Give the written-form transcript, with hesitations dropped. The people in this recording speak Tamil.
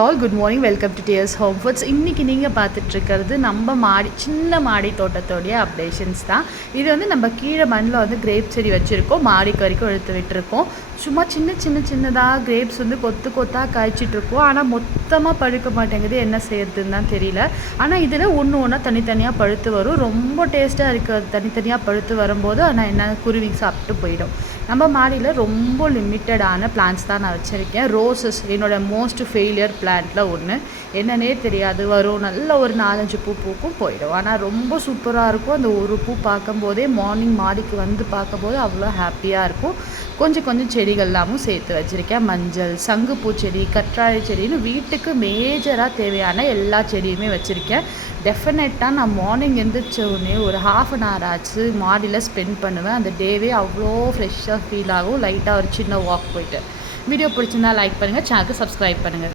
All good morning, welcome to dears home foods. இன்றைக்கி நீங்கள் பார்த்துட்ருக்கிறது நம்ம சின்ன மாடி தோட்டத்தோடைய அப்டேஷன்ஸ் தான். இது நம்ம கீழே மண்ணில் கிரேப் செடி வச்சுருக்கோம், மாடிக்கு வரைக்கும் எடுத்து விட்டுருக்கோம். சும்மா சின்னதாக கிரேப்ஸ் கொத்து கொத்தாக காய்ச்சிட்ருக்கோம். ஆனால் மொத்தமாக பழுக்க மாட்டேங்குது, என்ன செய்யறதுன்னு தான் தெரியல. ஆனால் இதில் ஒன்று ஒன்றா தனித்தனியாக பழுத்து வரும். ரொம்ப டேஸ்ட்டாக இருக்குது தனித்தனியாக பழுத்து வரும்போது. ஆனால் என்ன, குருவி சாப்பிட்டு போயிடும். நம்ம மாடியில் ரொம்ப லிமிட்டடான பிளான்ட்ஸ் தான் நான் வச்சுருக்கேன். ரோசஸ் என்னோடய மோஸ்ட் ஃபெயிலியர் பிளான்ட்டில் ஒன்று. என்னன்னே தெரியாது, வரும் நல்ல ஒரு 4-5 பூ பூக்கும், போயிடும். ஆனால் ரொம்ப சூப்பராக இருக்கும். அந்த ஒரு பூ பார்க்கும்போதே மார்னிங் மாடிக்கு வந்து பார்க்கும்போது அவ்வளோ ஹாப்பியாக இருக்கும். கொஞ்சம் செடிகள்லாமும் சேர்த்து வச்சுருக்கேன். மஞ்சள், சங்குப்பூ செடி, கற்றாழை செடின்னு வீட்டுக்கு மேஜராக தேவையான எல்லா செடியுமே வச்சுருக்கேன். டெஃபினட்டாக நான் மார்னிங் எழுந்திரிச்ச உடனே ஒரு ½ ஆச்சு மாடியில் ஸ்பெண்ட் பண்ணுவேன். அந்த டேவே அவ்வளோ ஃப்ரெஷ்ஷாக ஃபீல் ஆகும். லைட்டாக ஒரு சின்ன வாக் போயிட்டு. வீடியோ பிடிச்சிருந்தா லைக் பண்ணுங்கள், சேனலுக்கு சப்ஸ்கிரைப் பண்ணுங்கள்.